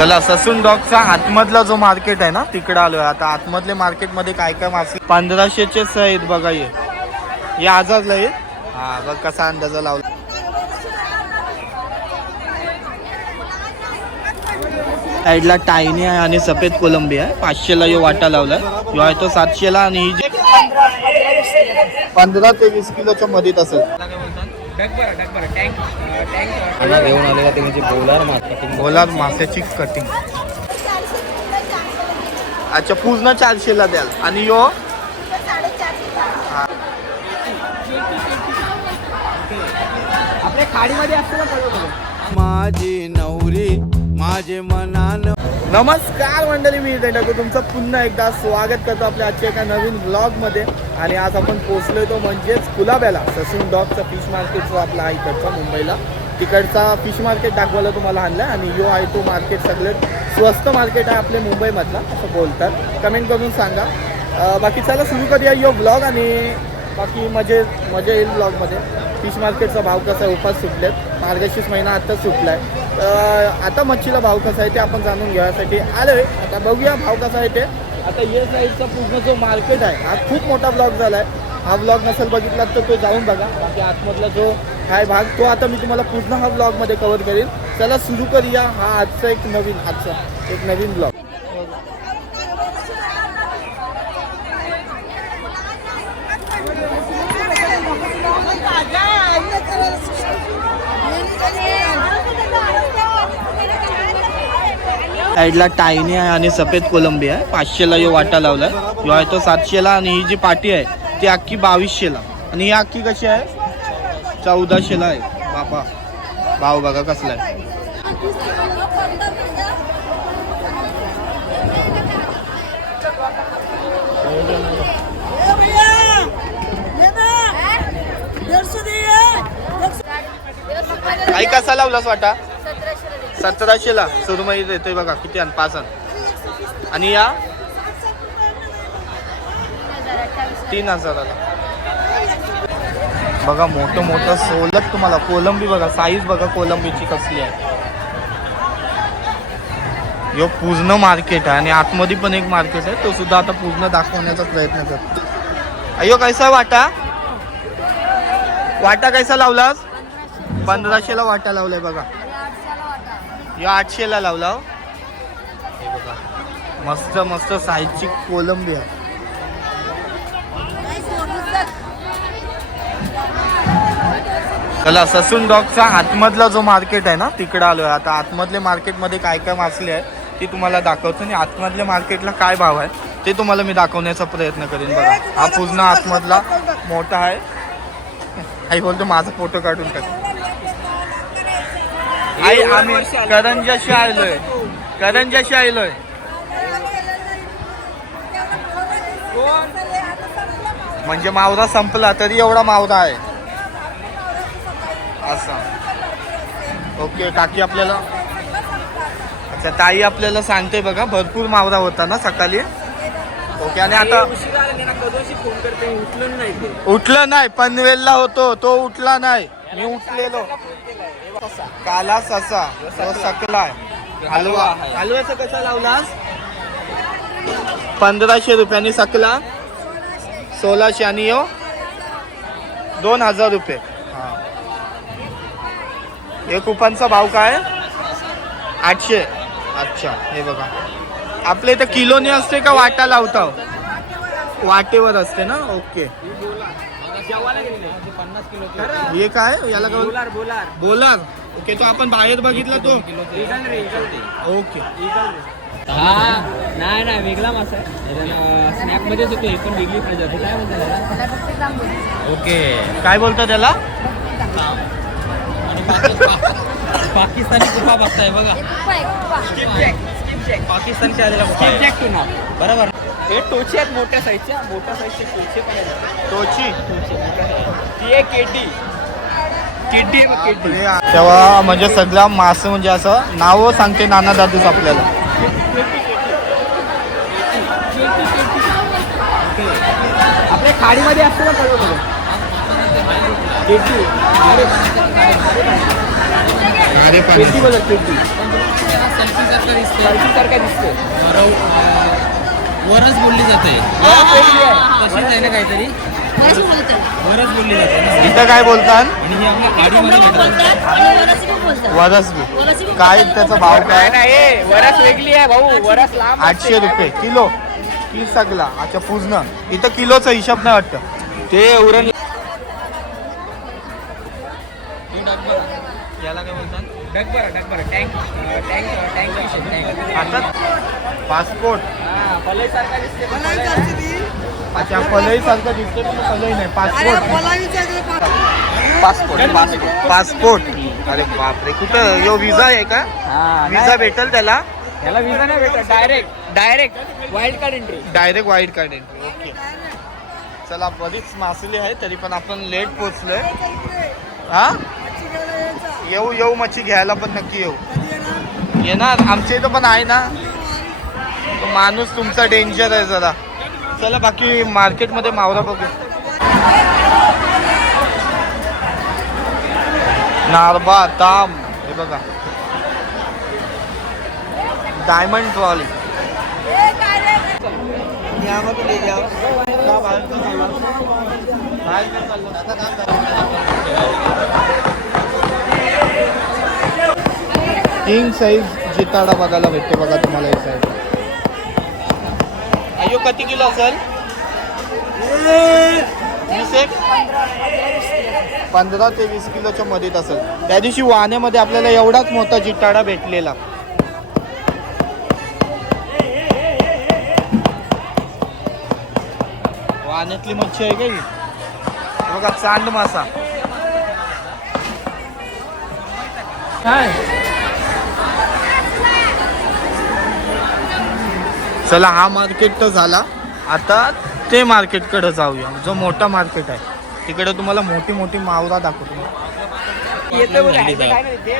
चला ससून डॉगचा आतमधला जो मार्केट आहे ना तिकडे आलोय आता. आतमधले मार्केटमध्ये काय काय मासे 1500चे आहेत बघा. हे आजारला आहे. हा बघ कसा अंदाजा लावला. साईडला टायनी आहे आणि सफेद कोलंबी आहे. 500ला यो वाटा लावलाय. यो आहे तो 700ला आणि ही जी 15 ते 20 किलोच्या मध्ये असेल. घेऊन आलेला ते म्हणजे बोलार माशाची कटिंग. अच्छा पूर्ण 400ला द्याल आणि यो आपल्या खाडीमध्ये असतो ना. माझी नवरी माझे मनान. नमस्कार मंडळी, मी टेंडको तुमचं पुन्हा एकदा स्वागत करतो आपल्या आजच्या एका नवीन ब्लॉगमध्ये. आणि आज आपण पोहोचलोय तो म्हणजेच कुलाब्याला. ससून डॉगचा फिश मार्केट जो आपला आहे इकडचा मुंबईला, तिकडचा फिश मार्केट दाखवायला तुम्हाला आणला. आणि यो आहे तो मार्केट सगळ्यात स्वस्त मार्केट आहे आपल्या मुंबईमधला असं बोलतात. कमेंट करून सांगा. बाकी चला सुरू करूया यो ब्लॉग. आणि बाकी मजा येईल ब्लॉगमध्ये. फिश मार्केटचा भाव कसा आहे, उपास सुटलेत, मार्गशीर्ष महिना आत्ताच सुटला आहे. आता मच्छीला भाव कसा आहे ते आपण जाणून घेण्यासाठी आलो आहे. आता बघूया भाव कसा आहे ते. आता ये साईडचा पूर्ण जो मार्केट आहे हा खूप मोठा ब्लॉग झाला आहे. हा ब्लॉग नसेल बघितला तर तो जाऊन बघा. बाकी आतमधला जो आहे भाग तो आता मी तुम्हाला पूर्ण हा ब्लॉगमध्ये कव्हर करेन. चला सुरू करूया हा आजचा एक नवीन ब्लॉग. साईडला टायनी आहे आणि सफेद कोलंबी आहे. 500ला यो वाटा लावलाय. यो आहे तो 700ला आणि ही जी पाटी आहे ती अख्खी 2200ला. आणि ही अख्खी कशी आहे 1400ला आहे. बापा भाव बघा कसला आहे. आई कसा लावलास वाटा 1700ला. सुरमई देतोय बघा किती आणि 5 आणि या 3000ला. बघा मोठं सोलत तुम्हाला कोलंबी बघा. साईज बघा कोलंबीची कसली आहे. यो पूर्ण मार्केट आहे आणि आतमध्ये पण एक मार्केट आहे. तो सुद्धा आता पूर्ण दाखवण्याचा प्रयत्न करतो. अयो कैसा वाटा कैसा लावलास 1500ला वाटा लावलाय बघा. या 800ला लावला. हे बघा मस्त साईजची कोलंबी आहे. चला ससून डॉगचा आतमधला जो मार्केट आहे ना तिकडे आलोय आता. आतमधले मार्केटमध्ये काय काय मासले आहे ते तुम्हाला दाखवतो. आणि आतमधल्या मार्केटला काय भाव आहे ते तुम्हाला मी दाखवण्याचा प्रयत्न करेन. बघा हा पूर्ण आतमधला मोठा आहे. आई बोलतो माझा फोटो काढून टाक. आई आम्ही करंजाशी आलोय. म्हणजे मावरा संपला तरी एवढा मावरा आहे असा. ओके काकी आपल्याला अच्छा ताई आपल्याला सांगते बघा भरपूर मावरा होता ना सकाळी. ओके आणि आता उठलं नाही. पनवेलला होतो तो उठला नाही. मी उठलेलो. काला ससा तो सकलाय. हलव्याचा कसा लावलास 1500 रुपयांनी सकला 1600 आणि यो 2000 रुपये. एक कुपनचा भाव काय 800. अच्छा हे बघा आपल्या इथं किलोनी असते का वाटा लावता वाटेवर असते ना. ओके हे काय याला बोलार. ओके तो आपण बाहेर बघितला तो. ओके नाही वेगळा मासा आहे. स्नॅप मध्येच होतो. हे पण वेगळी प्रजाती. काय म्हणतात ओके काय बोलतो त्याला पाकिस्तानी कुपा बघताय बघा. पाकिस्तानच्या आलेला बरोबर. हे टोची आहेत मोठ्या साईजचे टोचे पण आहेत. टोची ती आहे केटी. तेव्हा म्हणजे सगळा मासे म्हणजे असं नाव सांगते नाना दादूच आपल्याला. आपल्या खाडीमध्ये असतो ना अरे पेटी बघा पेटी. सारखा दिसतोय. वरच बोलली जाते वरच वेगळी आहे. तशीच आहे ना काहीतरी वरच बोलली जाते इथं काय बोलतात? आणि ही आपल्या गाडीमध्ये भेटतात वरसबी. काय त्याचा भाव काय? नाही वरस वेगळी आहे भाऊ. वरस लांब 800 रुपये किलो. की सगळा अच्छा पूर्ण. इथं किलोचा हिशोब नाही वाटतं. ते उरण याला काय बोलतात डगबर टँक आता पासपोर्ट. पलईसारखा दिसते. अच्छा पलई सारखं दिसते पण पलई नाही. पासपोर्ट. अरे बापरे कुठं यो विजा आहे का? विजा भेटेल त्याला? याला विजा नाही भेटत. Direct wild card entry. Direct वाईट कार्ड एंट्री. ओके चला बरीच मासली आहे तरी पण आपण लेट पोचलोय. हा येऊ मच्छी घ्यायला पण नक्की येऊ. येणार आमच्या इथं पण आहे ना. तो माणूस तुमचा डेंजर आहे जरा. चला बाकी मार्केटमध्ये मावरा बघू. नारबा ताम हे बघा डायमंड ट्रॉली. किंग साईज जिताडा बघायला भेटते बघा तुम्हाला एक साईड. अयो किती किलो असेल? 15 ते 20 किलोच्या मध्येच असेल. त्या दिवशी वाण्यामध्ये आपल्याला एवढाच मोठा जिताडा भेटलेला. वाण्यातली मच्छी आहे का ही? बघा चांद मासा. चला हा मार्केट तर झाला. आता ते मार्केटकडे जाऊया जो मोठा मार्केट आहे. तिकडे तुम्हाला मोठी मोठी मावरा दाखवतो.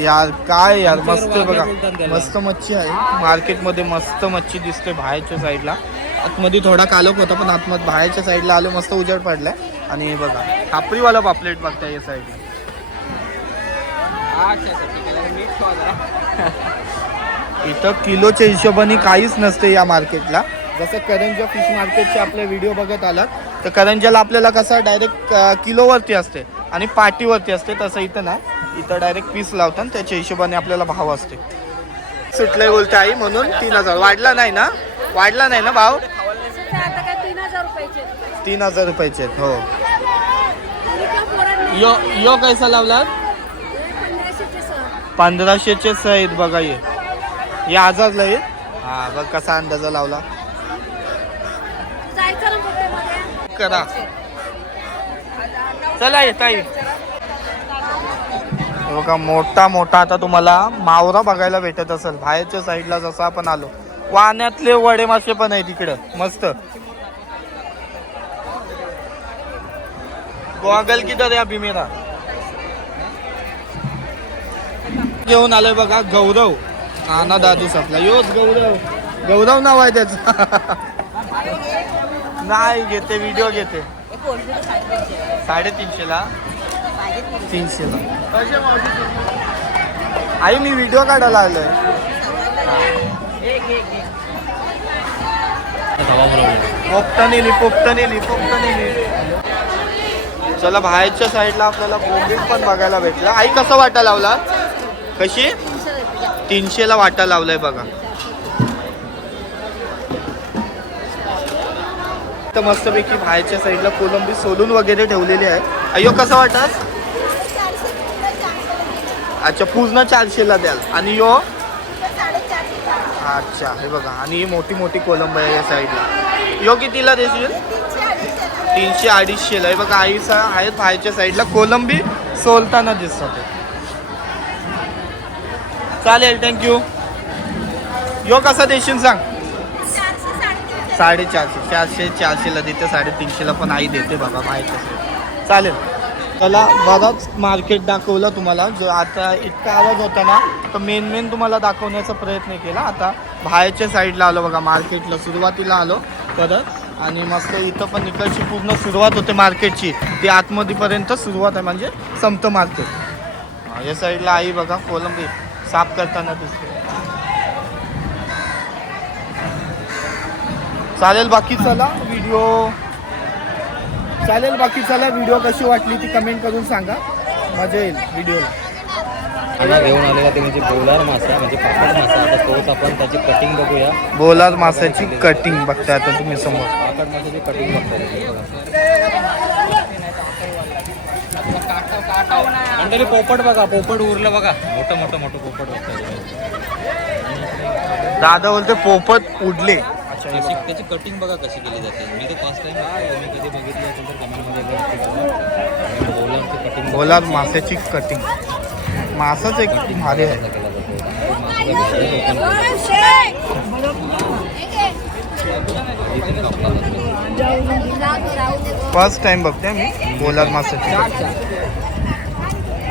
यार काय यार मस्त बघा मस्त मच्छी आहे. मार्केटमध्ये मस्त मच्छी दिसते बाहेरच्या साईडला. आतमध्ये थोडा कालोख होता पण आतमध्ये बाहेरच्या साईडला आलो मस्त उजेड पडलाय. आणि हे बघा खापरीवाला पापलेट बघताय या साईडला. इथं किलोच्या हिशोबाने काहीच नसते या मार्केटला. जसं करंजा फिश मार्केटचे आपले व्हिडिओ बघत आलात तर करंजाला आपल्याला कसं डायरेक्ट किलोवरती असते आणि पाटीवरती असते. तसं इथं ना इथं डायरेक्ट पीस लावतात त्याच्या हिशोबाने आपल्याला भाव असते. सुटलंय बोलते आई म्हणून 3000. वाढला नाही ना? वाढला नाही ना भाव? 3000 रुपयाचे आहेत. हो यो कैसा लावलात? 1500चे आहेत बघा. हे आजारला आहे. हा बघ कसा अंदाजा लावला करा. चला येत आहे बघा मोठा मोठा. आता तुम्हाला मावरा बघायला भेटत असेल बाहेरच्या साईडला जसं आपण आलो. वाण्यातले वडे मासे पण आहे तिकडं मस्त. गोगल किधर या बिमेरा घेऊन आलोय बघा. गौरव नाना दादू आपला योच गौरव नाव आहे त्याचं. नाही घेते व्हिडिओ घेते 350ला. 300ला आई मी व्हिडिओ काढायला आलोय. पोपटा नेली. चला बाहेरच्या साईडला आपल्याला बोंबील पण बघायला भेटला. आई कसं वाटा लावला? कशी? 300ला वाटा लावलाय बघा. तर मस्तपैकी बाहेरच्या साईडला कोलंबी सोलून वगैरे ठेवलेली आहे. अय्यो कसं वाटत? अच्छा पूर्ण 400ला द्याल. आणि यो? अच्छा हे बघा. आणि ही मोठी मोठी कोलंबी आहे या साईडला. यो कितीला देशील? 300-250ला आहे बघा. आईचा आहेत बाहेरच्या साईडला कोलंबी सोलताना दिसतात. चालेल थँक्यू. यो कसा देशील सांग? 450. 400ला देते. 350ला पण आई देते बघा बाहेरच्या साईड. चालेल. त्याला बराच मार्केट दाखवलं तुम्हाला. जो आता इतका आवाज होता ना तर मेन तुम्हाला दाखवण्याचा प्रयत्न केला. आता बाहेरच्या साईडला आलो बघा मार्केटला. सुरुवातीला आलो परत आणि मस्त इथं पण इकडची पूर्ण सुरुवात होते मार्केटची. ती आतमध्येपर्यंत सुरुवात आहे म्हणजे संपतं मार्केट. या साईडला आई बघा कोलंबी साफ करताना दिसते. चालेल बाकी चला व्हिडिओ कशी वाटली ती कमेंट करून सांगा. मजा येईल व्हिडिओला. मला घेऊन आलेला ते म्हणजे बोलार मासा म्हणजे पापड मासा. आता तोच आपण त्याची कटिंग बघूया. बोलार माशाची कटिंग बघताय आता तुम्ही समोर. पापड माशाची कटिंग बघताय. मंडळी पोपट बघा, पोपट उरलं बघा. मोठं पोपट बघताय. दादा बोलते पोपट उडले. त्याची कटिंग बघा कशी केली जाते. मी तर फर्स्ट टाइम मी कधी बघितली असेल तर कमेंटमध्ये बोलारची कटिंग. बोलार माशाची कटिंग. मासाच एक भारी आहे. फर्स्ट टाइम बघते मी बोलार माशाची.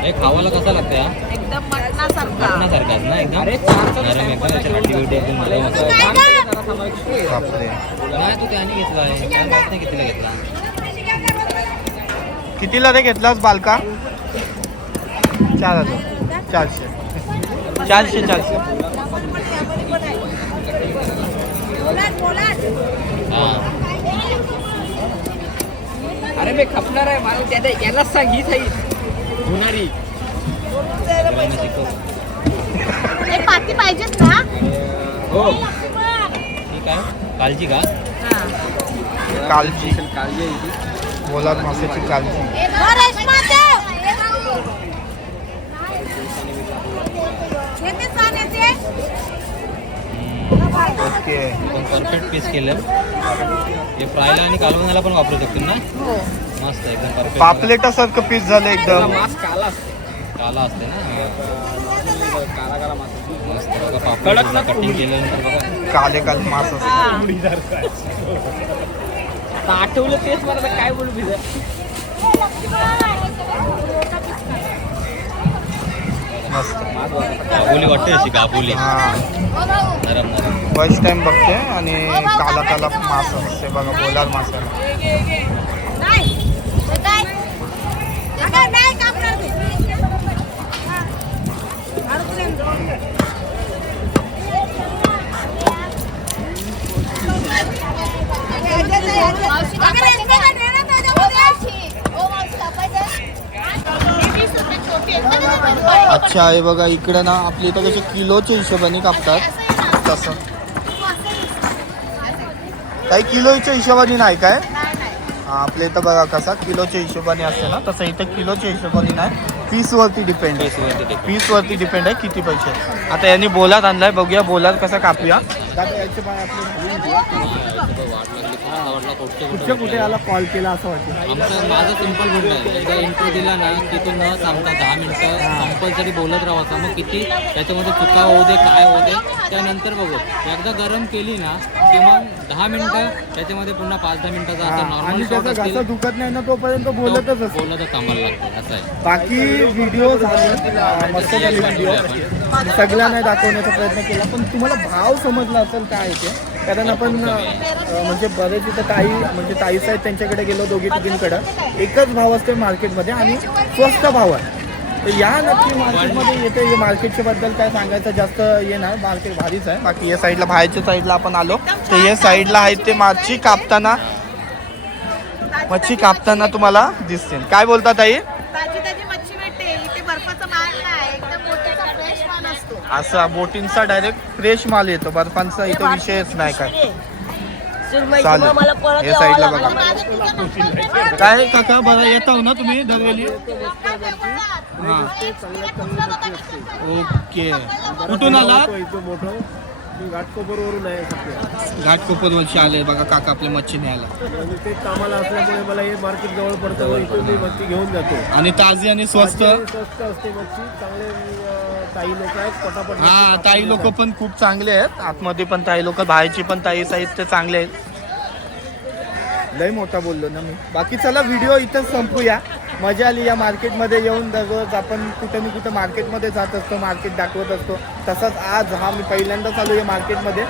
हे खावायला कसा लागतं हा? एकदम मटणासारखा. मटणासारखा ना एकदम नरम एकदम. त्याची हड्डी बिड्डी एकदम नरम असते. बापरे. नाही तू त्याने घेतला आहे. काय माहित नाही कितीला घेतला. कितीला रे घेतलास बालका? 4,000. 400. हा. अरे मी खपणार आहे मला त्या यालाच सांग ही सही होणारी. पाती पाहिजेत ना. हो ठीक आहे. कालची का? कालची बोलार माशाची कालची. ओके. पण परफेक्ट पीस केलं. हे फ्रायला आणि कालवणाला पण वापरू शकतील ना. मस्त एकदम परफेक्ट. पापलेटासारखं पीस झालं एकदम. काला असते ना. मस्त बघा पापड कटिंग केल्यानंतर बघा. काले मास असते. आठवलं तेच मला काय बोलू भिजत. मस्त. गाबोली वाटते अशी गाबोली. हा नरम. फर्स्ट टाइम बघते आणि काला मास असते बघा बोलार मासाला. नाही कापणार ते. अच्छा हे बघा इकडे ना आपली इथं कसे किलोच्या हिशोबाने कापतात तसं. काही किलोच्या हिशोबाने नाही काय. आपल्या इथं बघा कसा किलोच्या हिशोबाने असते ना तसं इथं किलोच्या हिशोबाने नाही. पीसवरती डिपेंड आहे. पीसवरती डिपेंड आहे किती पैसे. आता यांनी बोलात आणलाय बघूया बोलात कसा कापूया. कुठे याला कॉल केला असं वाटतं. आमचं माझं सिंपल बोलणं आहे. एकदा एंट्री दिला ना की तो न थांबता 10 मिनिटं कंपल्सरी बोलत राहायचं. मग किती त्याच्यामध्ये चुका होऊ दे काय होऊ दे त्यानंतर बघू. एकदा गरम केली ना की मग 10 मिनिटं त्याच्यामध्ये पुन्हा 5-10 मिनिटाचा आता आणि नॉर्मल त्याचा घसा दुखत नाही ना तोपर्यंत बोलतच असतो. बोलत थांबायला लागतं असं आहे. बाकी व्हिडिओ झाले मस्त झाले व्हिडिओ. सगळ्यांना दाखवण्याचा प्रयत्न केला पण तुम्हाला भाव समजला असेल काय आहे ते. कारण आपण म्हणजे बरेच इथं काही म्हणजे ताईस आहेत त्यांच्याकडे गेलो दोघी तिघींकडं. एकच भाव असतो मार्केटमध्ये आणि स्वस्त भाव आहे. तर या नक्की मार्केटमध्ये येते. मार्केटच्या बद्दल काय सांगायचं जास्त हे नाही. मार्केट भारीच आहे. बाकी या साईडला बाहेरच्या साईडला आपण आलो तर या साईडला आहेत ते मच्छी कापताना तुम्हाला दिसतील. काय बोलतात ताई? ताजी ताजी मच्छी भेटते इथे. बर्फाचा माल नाही एकदम मोठ्याचा फ्रेश माल असतो. असा बोटींचा डायरेक्ट फ्रेश माल येतो. बर्फांचा इथं विषयच नाही काय. चालेल हे साईडला बघा. काय काका बरं येता ना तुम्ही दरवेळी. हां ओके. कुठून आलात? घाटकोपरवरून आहे. घाटकोपरवरची आले बघा काका आपल्या मच्छी न्यायला. ते कामाला असल्यामुळे मला हे मार्केट जवळ पडतं. इथून मी मच्छी घेऊन जातो. आणि ताजी आणि स्वस्त. स्वस्त असते मच्छी. चांगले ताई लोक आहेत पटापट. हा ताई लोक पण खूप चांगले आहेत. आतमध्ये पण ताई लोक बाहेरची पण ताई साहित्य चांगले आहेत. लय मोठा बोललो ना मी. बाकी चला व्हिडिओ इथंच संपूया. मजा आली या मार्केटमध्ये येऊन. दररोज आपण कुठं मार्केटमध्ये जात असतो. मार्केट दाखवत असतो. तसंच आज मी पहिल्यांदाच आलो या मार्केटमध्ये.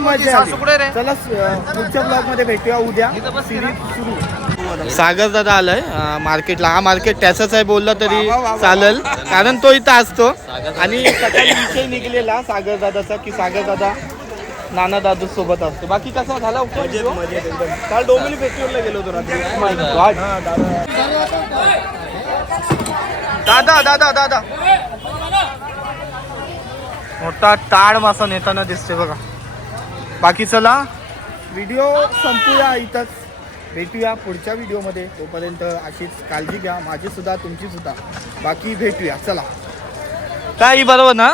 मजा आली. चला पुढच्या ब्लॉगमध्ये भेटूया उद्या. सिरीज सुरू. सागर दादा आलाय मार्केटला. हा मार्केट त्याचाच आहे बोलला तरी चालेल, कारण तो इथं असतो. आणि सकाळी विषय निघलेला सागर दादाचा की सागर दादा नाना दादू सोबत असतो. बाकी कसा झाला काल डोंबिवली फेस्टिवलला गेलो होतो रात्री. दादा दादा दादा मोठा ताड मासा नेताना दिसते बघा. बाकी चला व्हिडिओ संपूया इथंच, भेटूया पुढच्या व्हिडिओमध्ये. तोपर्यंत अशीच काळजी घ्या, माझी सुद्धा तुमची सुद्धा. बाकी भेटूया, चला. काय बरोबर ना.